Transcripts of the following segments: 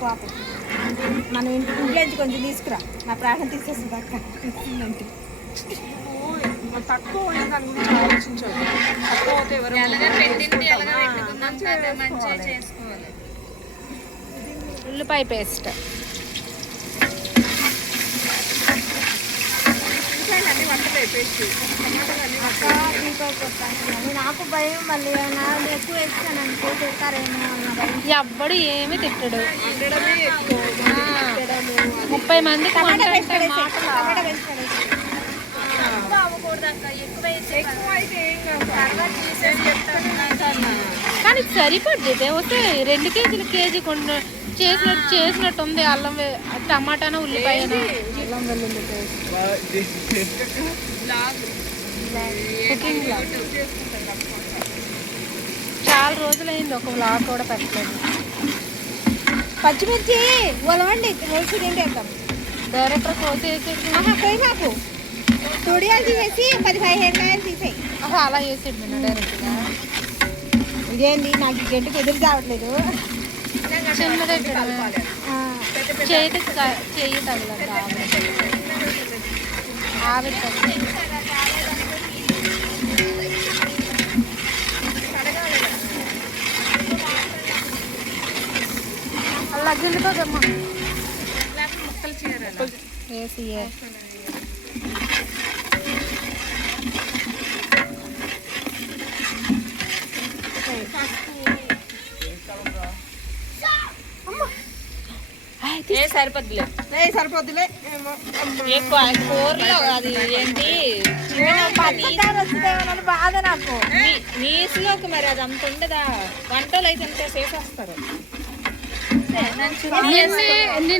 ఆపు ఆపు మన ఇంట్లోంచి కొంచెం తీసుకురా, నా ప్రాణం తీసేస్తుంది అక్క. తీసుకుందంటే తక్కువ దాని గురించి ఆలోచించాలి. తక్కువ అవుతే మంచిగా చేసుకోవాలి. ఉల్లిపాయ పేస్ట్, అన్ని వంటలే పేస్ట్, నాకు భయం. మళ్ళీ ఎక్కువ వేస్తాను అనుకో తింటారేమో అన్న భయం. ఎవ్వడు ఏమి తిట్టడు. 30 మందికి టమాటా వేసి పడేసి కానీ సరిపడ్ది. వస్తే 2 కేజీలు కేజీ చేసినట్టు ఉంది. అల్లం టమాటానా ఉల్లిపాయనా అల్లం వెల్లుల్లి కుకింగ్ బ్లాగ్. చాలా రోజులైంది ఒక బ్లాగ్ కూడా పెట్టలేదు. పచ్చిమిర్చి ఉలవండి వేసి తింటేద్దాం. డైరెక్టర్ కోసేసేది పోయి మాకు తొడియాలు తీసేసి 10-15 కాయలు తీసేయి. అలా చేసేది నేను డైరెక్ట్గా. ఇదేంది నాకు గంటకు ఎదురు కావట్లేదు. చిన్నదే చేతికి చెయ్యి తగలదు ఆవిరి తగ్గ. అలా గిల్లిపోదమ్మా వేసి సరిపోద్దులే సరిపోద్దులే. ఎక్కువ కూరలో అది ఏంటి బాధ నాకు నీసులోకి. మరి అది అంత ఉండదా? వంటలు అయితే అంత చేసేస్తారు.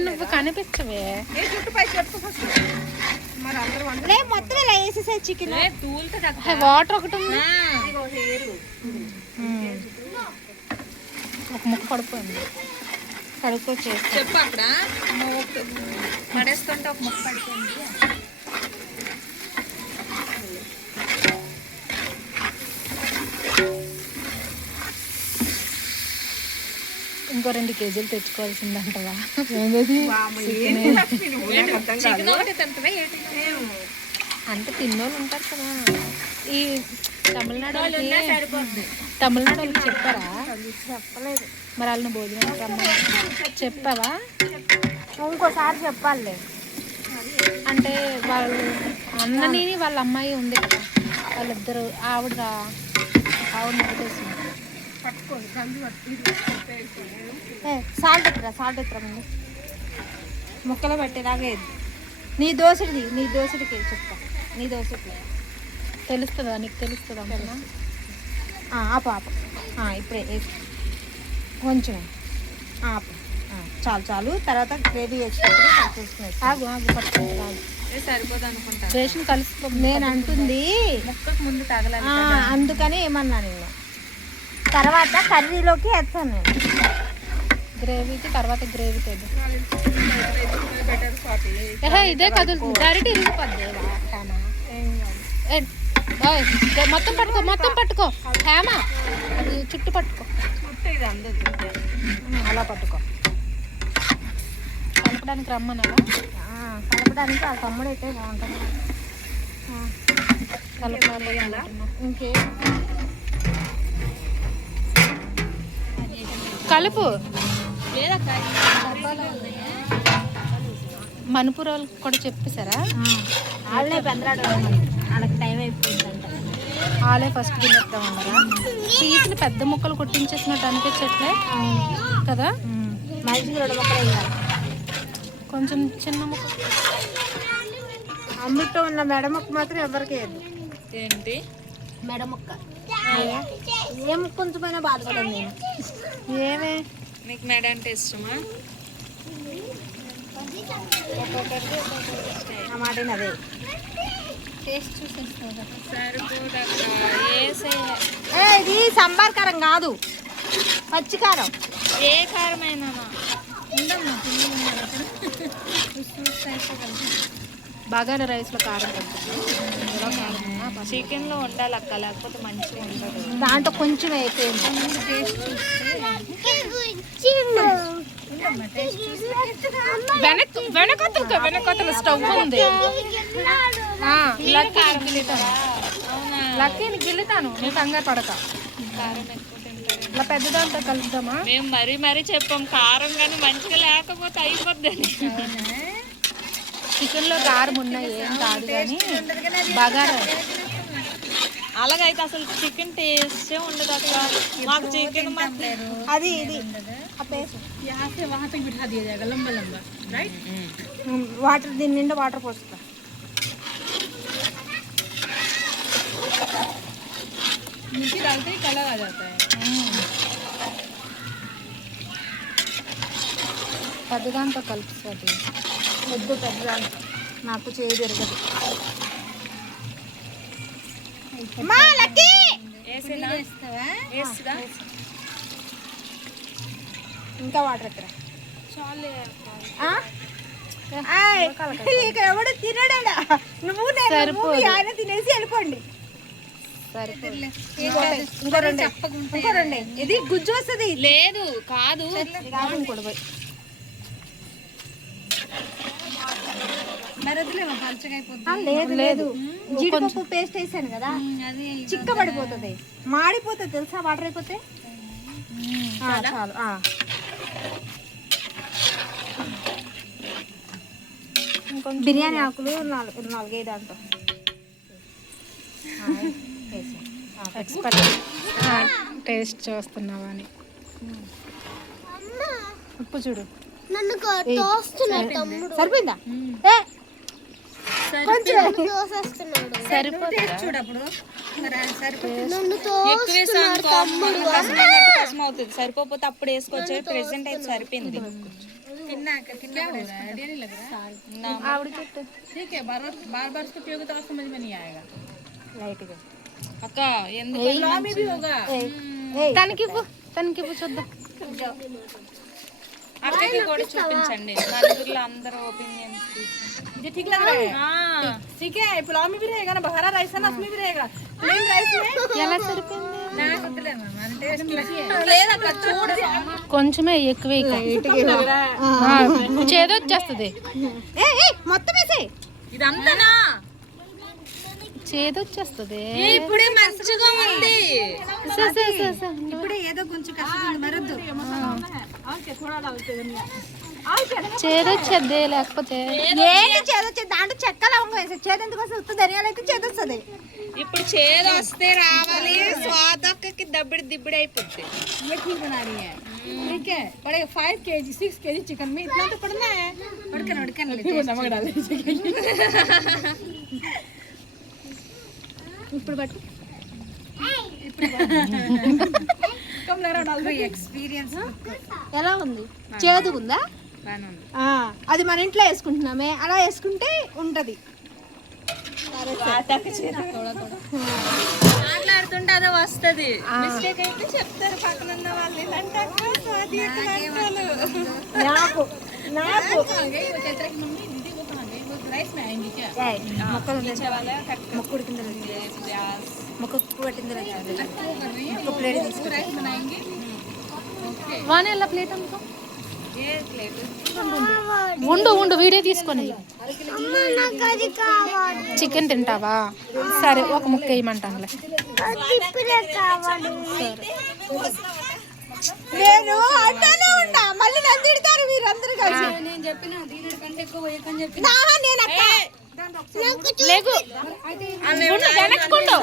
నువ్వు కనిపించవే మొత్తం ఇలా వేసేసాయి. చికెన్ వాటర్ ఒకటి ఉంది. ఒక ముక్క పడిపోయింది. కడుక్కొచ్చి చెప్పు అక్కడ పడేస్తుంటే ఒక ముక్క పడిపోయింది. ఇంకో 2 కేజీలు తెచ్చుకోవాల్సిందంటవా? అంటే తిన్నోళ్ళు ఉంటారు కదా. ఈ తమిళనాడు వాళ్ళకి చెప్పారా? చెప్పలేదు. మరి వాళ్ళని భోజనం చెప్పావా? ఇంకోసారి చెప్పాలి. అంటే వాళ్ళు అన్నని వాళ్ళ అమ్మాయి ఉంది కదా, వాళ్ళిద్దరు ఆవిడ నడిపేసింది. సాల్ట్ ఎత్తరా ముందు ముక్కలు పెట్టేలాగా. నీ దోశడికి చెప్తా. నీ దోశకి తెలుస్తుందా? నీకు తెలుస్తుందా? ఆప ఇప్పుడే వేసి కొంచెం ఆపు. చాలు. తర్వాత గ్రేవీ సరిపోదు అనుకుంటా. రేషన్ కలుసుకో. నేను అంటుంది ముక్కకు ముందు తగలాలి, అందుకని ఏమన్నా నేను తర్వాత కర్రీలోకి వేస్తాను. నేను గ్రేవీకి తర్వాత గ్రేవీ తెదు. ఇదే కదులుతుంది. డైరెక్ట్ ఇరిగిపోద్ది. మొత్తం పట్టుకో హేమా. అది చుట్టు పట్టుకో. అలా పట్టుకో. కలపడానికి రమ్మన్నారా? కలపడానికి ఆ తమ్ముడు అయితే బాగుంటుంది. ఇంకే కలుపు. మణిపూర్ వాళ్ళకి కూడా చెప్పేశారా? వాళ్ళే పెందరాడు వాళ్ళకి టైం అయిపోయిందంట. వాళ్ళే ఫస్ట్ తినేద్దామన్నారా? పీసులు పెద్ద ముక్కలు కొట్టించేసినట్టు అనిపించట్లే కదా? మనిషికి 2 ముక్కలు వేయాలి. కొంచెం చిన్న ముక్క. అమ్మిట్లో ఉన్న మెడ ముక్క మాత్రం ఎవరికి వేయద్దు. ఏంటి మెడ ముక్క? ఏ ముక్క కొంచెమైనా బాధపడదు నేను. ఏమే నీకు మెడ అంటే ఇష్టమా? ఆ మాట అదే టేస్ట్ చూసేస్తా. ఇది సాంబార్ కారం కాదు, పచ్చి కారం. ఏ కారమైనా బగారా రైస్లో కారం పడుతుంది. చికెన్లో ఉండాలి అక్క, లేకపోతే మంచిగా ఉండదు. దాంట్లో కొంచెం అయిపోయింది. వెనకతల స్టవ్ ఉంది. లక్కీని గిల్లుతాను, నువ్వు కంగారు పడక. కారం ఎక్కువ తింటారు. ఇలా పెద్దదాంతో కలుపుదామా? మేము మరీ చెప్పాం కారం కానీ మంచిగా లేకపోతే అయిపోద్దని. చికెన్లో కారం ఉన్నాయి ఏం కాదు కానీ బగారా. అలాగైతే అసలు చికెన్ టేస్టే ఉండదు అక్క. మాకు చికెన్ అది ఇది ఆ పేస్ట్ వాటర్, దీని నిండా వాటర్ పోస్తా. పెద్దదాంతో కలుపుతుంది. వద్దు పెద్దదాంతో, నాకు చేయి తిరగదు. మా లక్కీ ఇంకా వాటర్ ఎక్కడ ఇక ఎవడు తినడా? నువ్వు నేను ఆయన తినేసి వెళ్ళిపోండి. ఇంకో రెండే ఇది గుజ్జు వస్తుంది. లేదు కాదు ఇంకోటి పోయి లేదు లేదు జీడిపప్పు పేస్ట్ వేసాను కదా, చిక్క పడిపోతుంది, మాడిపోతుంది తెలుసా వాటర్ అయిపోతే. చాలు బిర్యానీ ఆకులు 4-5 దాంట్లో ఎక్స్పర్ట్ టేస్ట్ చూస్తున్నావా అని. ఉప్పు చూడు సరిపోయిందా? అవుతుంది. సరిపోతే అప్పుడు వేసుకోవచ్చు. ప్రెసెంట్ అయితే సరిపోయింది. అక్క ఎందుకు తనకి చూద్దాం. అక్కకి కూడా చూపించండి. నలుగురిలో అందరూ ఒపీనియన్. ठीक लग रहा है? ठीक है, पुलाव में भी रहेगा ना, बहारा राइस है ना, उसमें भी रहेगा। प्लेन राइस में ఎలా సరిపోయింది? లేదక్క చూడు. కొంచెమే ఎక్కువే చేదొచ్చేస్తుంది. మొత్తం వేసే ఇదంతానా? చేదొచ్చేస్తుంది. ఇప్పుడే మంచిగా ఉంది. ఇప్పుడు ఏదో కొంచెం కష్టం మరొద్దు. చేదొచ్చేద్ది లేకపోతే ఏంటి చేదొచ్చేది? దాంట్లో చెక్క లవంగం వేసే చేదు ఎందుకు వస్తుంది? ఉత్త ధనియాలు అయితే చేదు వస్తుంది. ఇప్పుడు చేదు వస్తే రావాలి. స్వాదక్కకి దబ్బిడి దిబ్బడి అయిపోతుంది. ये ठीक बना रही है, ठीक है। पड़ेगा 5 kg 6 kg चिकन में इतना तो पड़ना है। उड़कन नमक डाले ఇప్పుడు బట్టి कम लग रहा डाल दो। एक्सपीरियंस ఎలా ఉంది? చేదు ఉందా? అది మన ఇంట్లో వేసుకుంటున్నామే, అలా వేసుకుంటే ఉంటది. మాట్లాడుతుంటే అదే వస్తుంది. మిస్టేక్ అయితే చెప్తారు పక్కన ఉన్న వాళ్ళు. ఇలాంటి నాకు राइस में आएंगी क्या? మొక్కు ఉడికిందో మొక్కు పట్టిందో ప్లేట్ తీసుకుంటే राइस बनाएंगे। వానే ఎలా ప్లేట్ అనుకో. ఉండు వీడియో తీసుకొని. చికెన్ తింటావా? సరే ఒక ముక్క వేయమంటానులే. నేను అంటానే ఉన్నా, మళ్ళీ నన్ను తిడతారు మీరందరూ కలిసి. నేను చెప్పిన దీని కంటే ఎక్కువ వేయకని చెప్పి నేను లేకు వెనక్కుండు.